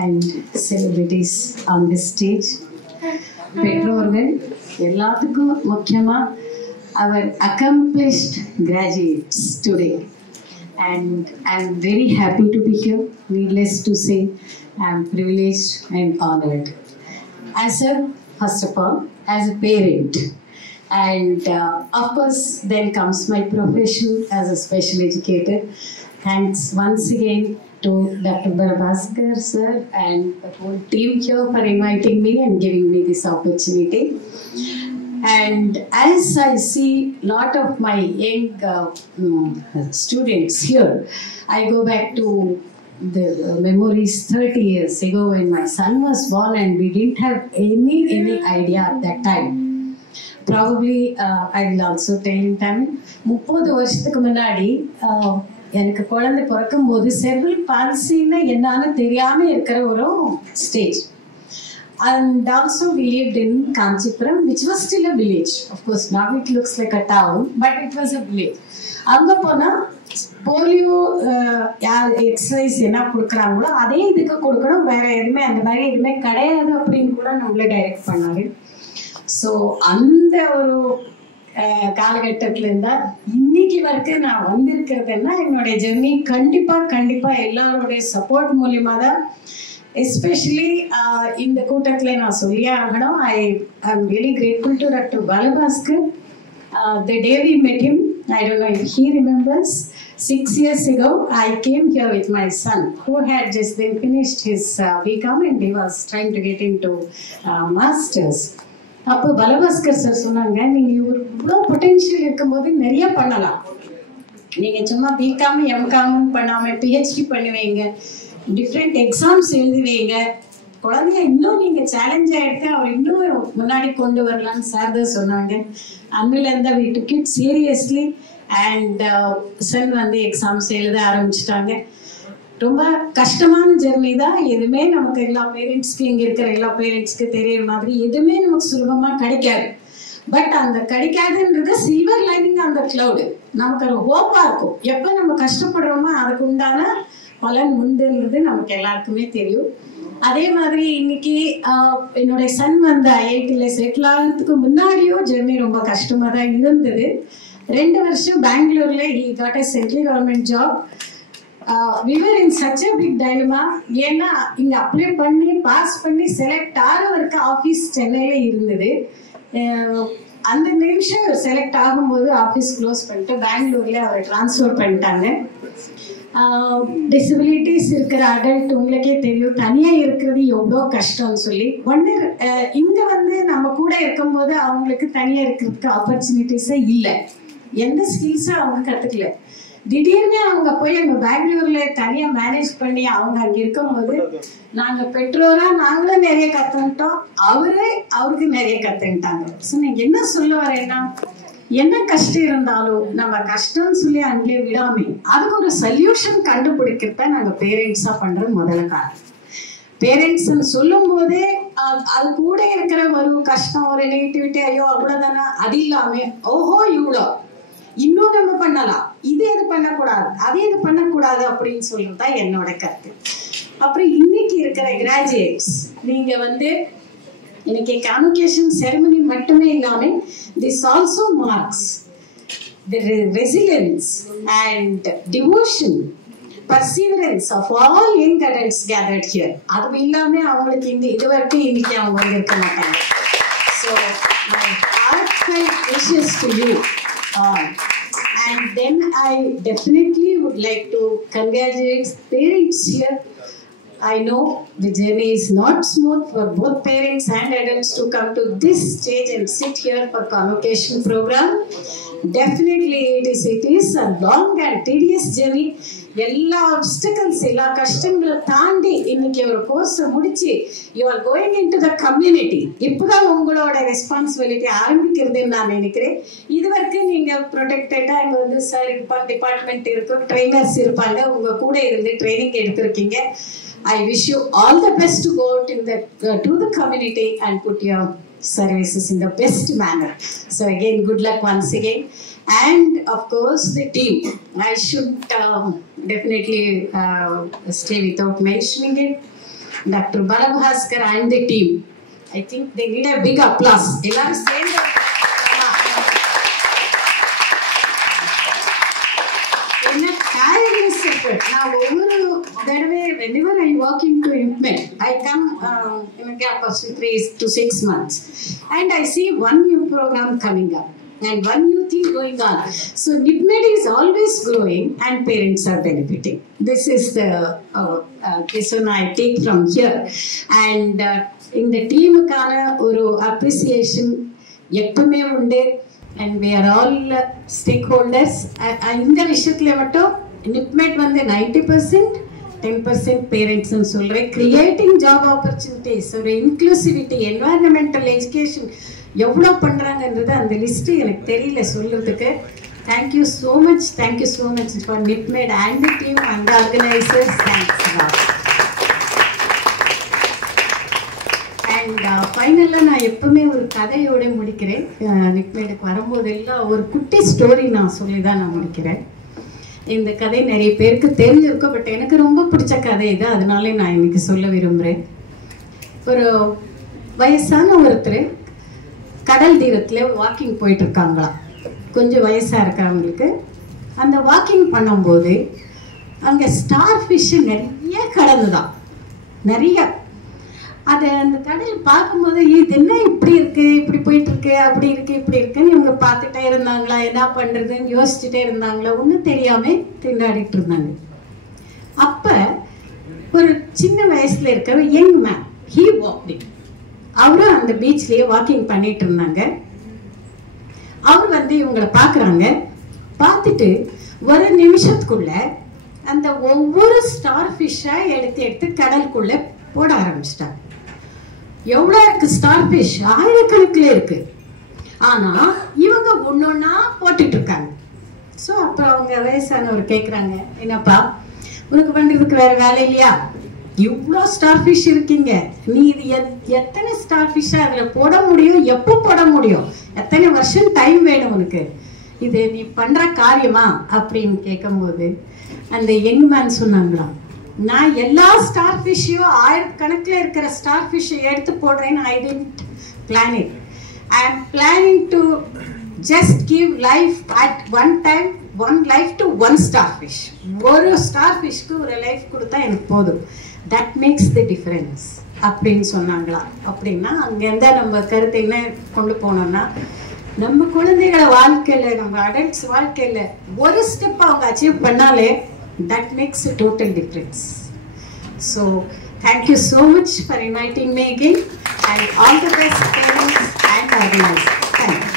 and celebrities on this stage. பெற்றோர்கள் எல்லாத்துக்கும் முக்கியமாக our accomplished graduates today, and I'm very happy to be here. Needless to say, I'm privileged and honored. First of all, as a parent, and of course then comes my profession as a special educator. Thanks once again to Dr. Balabhaskar sir and the whole team here for inviting me and giving me this opportunity. And as I see a lot of my young students here, I go back to the memories 30 years ago when my son was born, and we didn't have any idea at that time. Probably I will also tell in Tamil. 30 வருஷத்துக்கு முன்னாடி எனக்கு குழந்தை பிறக்கும் போது செர்வல் பால்சின்னா என்னன்னு தெரியாம இருக்கிற ஒரு stage. And also we lived in Kanchipuram, which was still a village. Of course, now it looks like a town, but it was a village. அங்கே போனால் போலியோ எக்ஸசைஸ் என்ன கொடுக்குறாங்களோ அதே இதுக்கு கொடுக்கணும், வேற எதுவுமே அந்த மாதிரி எதுவுமே கிடையாது அப்படின்னு கூட நம்மளை டைரக்ட் பண்ணாரு. ஸோ அந்த ஒரு காலகட்டத்தில் இருந்தால் இன்னைக்கு வரைக்கும் நான் வந்திருக்கிறதுன்னா என்னுடைய ஜெர்னி கண்டிப்பாக எல்லாருடைய சப்போர்ட் மூலியமாக தான். எஸ்பெஷலி இந்த கூட்டத்தில் நான் சொல்லியே ஆகணும். I am really grateful to doctor Balabhaskar. The day we met him, I don't know if he remembers, 6 years ago I came here with my son who had just then finished his BCom and he was trying to get into masters. அப்போ Balabhaskar sir சொன்னாங்க, நீங்கள் இவ்வளோ potential இருக்கும்போது நிறைய பண்ணலாம், நீங்கள் சும்மா BCom M Com பண்ணாமல் பிஹெச்டி பண்ணுவீங்க, டிஃப்ரெண்ட் எக்ஸாம்ஸ் எழுதுவீங்க, குழந்தைய இன்னும் நீங்கள் சேலஞ்சாக எடுத்து அவர் இன்னும் முன்னாடி கொண்டு வரலான்னு சார் தான் சொன்னாங்க. அன்னிலேருந்து we took it seriously and son வந்து எக்ஸாம்ஸ் எழுத ஆரம்பிச்சிட்டாங்க. ரொம்ப கஷ்டமான ஜெர்னி தான். எதுவுமே நமக்கு எல்லா பேரண்ட்ஸ்க்கு இங்கே இருக்கிற எல்லா பேரண்ட்ஸ்க்கு தெரியுற மாதிரி எதுவுமே நமக்கு சுலபமாக கிடைக்காது. பட் அந்த கிடைக்காதுன்றது சில்வர் லைனிங் அந்த கிளவுடு நமக்கு ஒரு ஹோப்பாக இருக்கும். எப்போ நம்ம கஷ்டப்படுறோமோ அதுக்கு உண்டான பலன் உண்டுன்றது நமக்கு எல்லாருக்குமே தெரியும். அதே மாதிரி இன்னைக்கு என்னுடைய சன் வந்து ஐஐடியில் செட்டில் ஆகிறதுக்கு முன்னாடியும் ஜெர்னி ரொம்ப கஷ்டமாக தான் இருந்தது. 2 வருஷம் பெங்களூரில் he got a central government job. We were in such a big dilemma. ஏன்னா இங்கே அப்ளை பண்ணி பாஸ் பண்ணி செலக்ட் ஆகிறவருக்கு ஆஃபீஸ் சென்னையில் இருந்தது. அந்த நிமிஷம் செலக்ட் ஆகும்போது ஆஃபீஸ் க்ளோஸ் பண்ணிட்டு பெங்களூரில் அவரை ட்ரான்ஸ்ஃபர் பண்ணிட்டாங்க. டிசபிலிட்டிஸ் இருக்கிற அடல்ட் உங்களுக்கே தெரியும் தனியாக இருக்கிறது எவ்வளோ கஷ்டம்னு சொல்லி. ஒன்று இங்கே வந்து நம்ம கூட இருக்கும்போது அவங்களுக்கு தனியாக இருக்கிறதுக்கு ஆப்பர்ச்சுனிட்டிஸே இல்லை, எந்த ஸ்கில்ஸும் அவங்க கற்றுக்கல. திடீர்னு அவங்க போய் அங்கே பெங்களூரில் தனியாக மேனேஜ் பண்ணி அவங்க அங்கே இருக்கும்போது நாங்கள் பெற்றோராக நாங்களும் நிறைய கற்றுக்கிட்டோம், அவருக்கு நிறைய கற்றுக்கிட்டாங்க. ஸோ நீங்கள் என்ன சொல்ல வரேன்னா, என்ன கஷ்டம் இருந்தாலும் நம்ம கஷ்டம்னு சொல்லி அங்கே விடாமே அதுக்கு ஒரு சொல்யூஷன் கண்டுபிடிக்கிறத நாங்கள் பேரண்ட்ஸாக பண்ணுற முதல்ல காரணம். பேரண்ட்ஸ்ன்னு சொல்லும் போதே அது கூட இருக்கிற ஒரு கஷ்டம் ஒரு நெகட்டிவிட்டி ஐயோ அவ்வளோதானே அது இல்லாமல் ஓஹோ இவ்வளோ இன்னும் நம்ம பண்ணலாம், இது எது பண்ணக்கூடாது அது எது பண்ணக்கூடாது அப்படின்னு சொல்றது தான் என்னோட கருத்து. அப்புறம் இன்னைக்கு இருக்கிற கிராஜுவேட்ஸ் நீங்க வந்து இன்னைக்கு கான்வொகேஷன் செரமனி மட்டுமே இல்லாமல் this also marks the resilience and devotion, perseverance of all young adults gathered here. அது இல்லாமல் அவங்களுக்கு இது வரைக்கும் இன்னைக்கு அவங்க வந்திருக்க மாட்டாங்க. So my heartfelt wishes to you all. And then I definitely would like to congratulate parents here. I know the journey is not smooth for both parents and adults to come to this stage and sit here for convocation program. Definitely it is a long and tedious journey. எல்லா obstacles எல்லா கஷ்டங்களை தாண்டி இன்னைக்கு ஒரு கோர்ஸை முடிச்சு you are going into the community. இப்போதான் உங்களோட ரெஸ்பான்சிபிலிட்டி ஆரம்பிக்கிறதுன்னு நான் நினைக்கிறேன். இது வரைக்கும் நீங்கள் ப்ரொடெக்டடாக இங்கே வந்து சார் டிபார்ட்மெண்ட் இருக்கும், ட்ரைனர்ஸ் இருப்பாங்க, உங்கள் கூட இருந்து ட்ரைனிங் எடுத்திருக்கீங்க. I wish you all the best to go to the community and put your services in the best manner. So again, good luck once again. And of course the team. I should definitely stay without mentioning it. Dr. Balabhaskar and the team. I think they need a big applause. எல்லாரும் சேர்ந்து என்ன tireless effort. நான் ஒவ்வொரு தடவை whenever I walk into INPMED, I come in a gap of 3 to 6 months and I see one new program coming up and one new thing going on. So INPMED is always growing and parents are benefiting. This is the lesson I take from here. And in the team kana oru appreciation எப்பவுமே உண்டு. And we are all stakeholders. இந்த விஷயத்துல மட்டும் INPMED வந்து 90%, 10% parents ன்னு சொல்றேன். Creating job opportunities, ஒரு inclusivity, environmental education எவ்வளோ பண்றாங்கன்றது அந்த லிஸ்ட் எனக்கு தெரியல சொல்றதுக்கு. Thank you so much for INPMED and the team and the organizers. Thanks a lot. And ஃபைனலாக நான் எப்பவுமே ஒரு கதையோட முடிக்கிறேன். INPMEDக்கு வரும்போதெல்லாம் ஒரு குட்டி ஸ்டோரி நான் சொல்லி தான் நான் முடிக்கிறேன். இந்த கதை நிறைய பேருக்கு தெரிஞ்சிருக்கும், பட் எனக்கு ரொம்ப பிடிச்ச கதை இது, அதனால நான் இன்னைக்கு சொல்ல விரும்புகிறேன். ஒரு வயசான ஒருத்தர் கடல் தீரத்தில் வாக்கிங் போயிட்டு இருக்காங்களாம். கொஞ்சம் வயசாக இருக்கிறவங்களுக்கு அந்த வாக்கிங் பண்ணும்போது அங்கே ஸ்டார் ஃபிஷ்ஷு நிறைய கடந்துதான், நிறைய. அதை அந்த கடல் பார்க்கும்போது இது என்ன இப்படி இருக்கு, இப்படி போயிட்டு இருக்கு, அப்படி இருக்கு, இப்படி இருக்குன்னு இவங்க பார்த்துட்டே இருந்தாங்களா, என்ன பண்றதுன்னு யோசிச்சுட்டே இருந்தாங்களா, ஒன்றும் தெரியாம திண்டாடிட்டு இருந்தாங்க. அப்ப ஒரு சின்ன வயசுல இருக்கிற யங் மேன், ஹீ வாக்கிங், அவரும் அந்த பீச்லயே வாக்கிங் பண்ணிட்டு இருந்தாங்க. அவர் வந்து இவங்களை பாக்குறாங்க. பார்த்துட்டு ஒரு நிமிஷத்துக்குள்ள அந்த ஒவ்வொரு ஸ்டார் ஃபிஷ்ஷா எடுத்து கடலுக்குள்ள போட ஆரம்பிச்சிட்டாங்க. எவ்வளோ இருக்கு ஸ்டார் ஃபிஷ், ஆயிரக்கணக்கில் இருக்கு. ஆனா இவங்க ஒன்னொன்னா போட்டுட்டு இருக்காங்க. ஸோ அப்புறம் அவங்க வயசானவர் கேட்குறாங்க, என்னப்பா உனக்கு பண்றதுக்கு வேற வேலை இல்லையா, இவ்வளோ ஸ்டார் ஃபிஷ் இருக்கீங்க, நீ இது எத்தனை ஸ்டார் ஃபிஷ்ஷா அதில் போட முடியும், எப்போ போட முடியும், எத்தனை வருஷம் டைம் வேணும் உனக்கு, இது நீ பண்ற காரியமா அப்படின்னு கேட்கும்போது அந்த யங் மேன் சொன்னாங்களாம், நான் எல்லா ஸ்டார் ஃபிஷ்ஷையும் ஆயிரக்கணக்கில் இருக்கிற ஸ்டார் ஃபிஷ்ஷை எடுத்து போடுறேன்னு I didn't plan it. I am planning to just give life at one time, one life to one starfish. ஒரு ஸ்டார் ஃபிஷ்க்கு ஒரு லைஃப் கொடுத்தா எனக்கு போதும், தட் மேக்ஸ் தி டிஃபரன்ஸ் அப்படின்னு சொன்னாங்களா. அப்படின்னா அங்கேருந்தா நம்ம கருத்தை என்ன கொண்டு போனோம்னா, நம்ம குழந்தைகள வாழ்க்கையில், நம்ம அடல்ட்ஸ் வாழ்க்கையில் ஒரு ஸ்டெப் அவங்க அச்சீவ் பண்ணாலே that makes a total difference. So thank you so much for inviting me again, and all the best parents and organizers. Thank you.